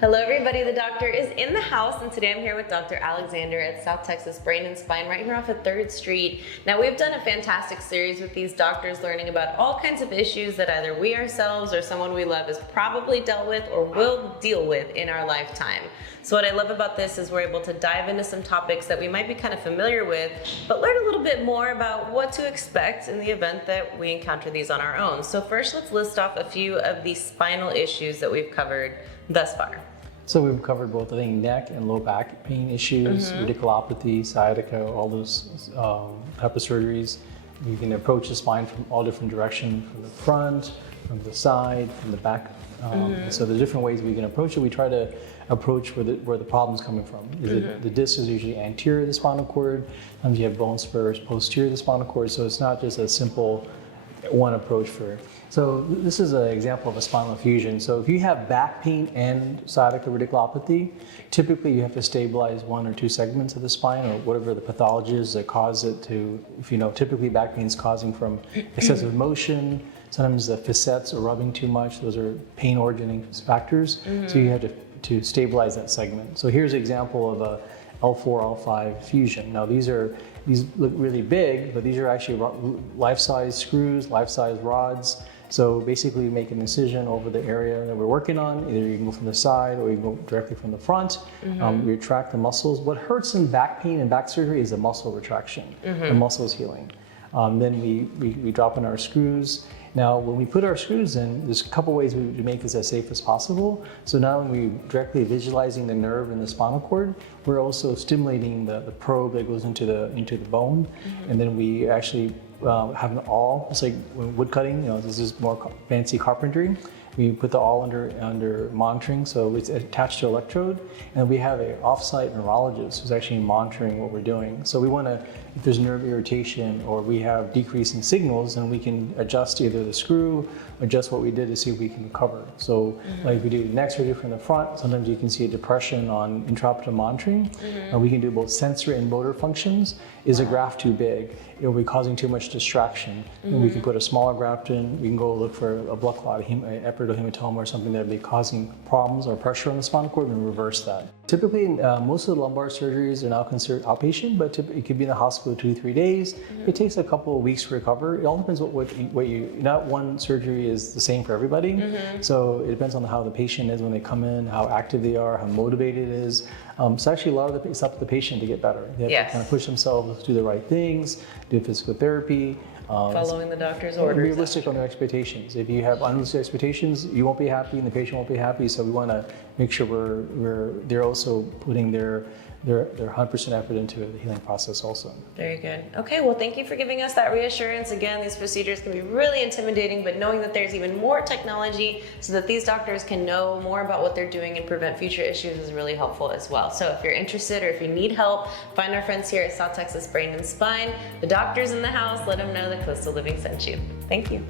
Hello everybody, the doctor is in the house and today I'm here with Dr. Alexander at South Texas Brain and Spine right here off of 3rd Street. Now we've done a fantastic series with these doctors learning about all kinds of issues that either we ourselves or someone we love has probably dealt with or will deal with in our lifetime. So what I love about this is we're able to dive into some topics that we might be kind of familiar with, but learn a little bit more about what to expect in the event that we encounter these on our own. So first let's list off a few of the spinal issues that we've covered thus far. So we've covered both, I think, neck and low back pain issues, radiculopathy, sciatica, all those type of surgeries. You can approach the spine from all different directions, from the front, from the side, from the back. So the different ways we can approach it. We try to approach where the problem's coming from. The disc is usually anterior to the spinal cord. Sometimes you have bone spurs posterior to the spinal cord. So it's not just a simple one approach for it. So this is an example of a spinal fusion. So if you have back pain and sciatica radiculopathy, typically you have to stabilize one or two segments of the spine or whatever the pathology is that cause it to, if you know, typically back pain is causing from excessive motion. Sometimes the facets are rubbing too much. Those are pain originating factors. So you have to stabilize that segment. So here's an example of a L4, L5 fusion. Now these look really big, but these are actually life-size screws, life-size rods. So basically we make an incision over the area that we're working on. Either you can go from the side or you can go directly from the front. We retract the muscles. What hurts in back pain and back surgery is the muscle retraction. The muscle is healing. Then we drop in our screws. Now, when we put our screws in, there's a couple ways we make this as safe as possible. So not only we're directly visualizing the nerve in the spinal cord, we're also stimulating the probe that goes into the bone. And then we actually have an awl. It's like when wood cutting, you know, this is more fancy carpentry. We put the awl under monitoring, so it's attached to electrode, and we have an off-site neurologist who's actually monitoring what we're doing. So we want to, if there's nerve irritation or we have decreasing signals, then we can adjust either the screw, adjust what we did to see if we can recover. So like we do neck surgery from the front, sometimes you can see a depression on intraoperative monitoring. We can do both sensory and motor functions. Is a graft too big? It will be causing too much distraction. And we can put a smaller graft in. We can go look for a blood clot, epidural hematoma or something that would be causing problems or pressure on the spinal cord and reverse that. Typically, most of the lumbar surgeries are now considered outpatient, but it could be in the hospital 2 to 3 days. It takes a couple of weeks to recover. It all depends what you, not one surgery is the same for everybody. So it depends on how the patient is when they come in, how active they are, how motivated it is. So actually it's up to the patient to get better. They have to kind of push themselves, do the right things, do physical therapy. Following the doctor's orders. Realistic on their expectations. If you have unrealistic expectations, you won't be happy and the patient won't be happy. So we want to make sure they're also putting their 100% effort into the healing process also. Very good. Okay, well thank you for giving us that reassurance. Again, these procedures can be really intimidating, but knowing that there's even more technology so that these doctors can know more about what they're doing and prevent future issues is really helpful as well. So if you're interested or if you need help, find our friends here at South Texas Brain and Spine. The doctor's in the house, let them know that Coastal Living sent you. Thank you.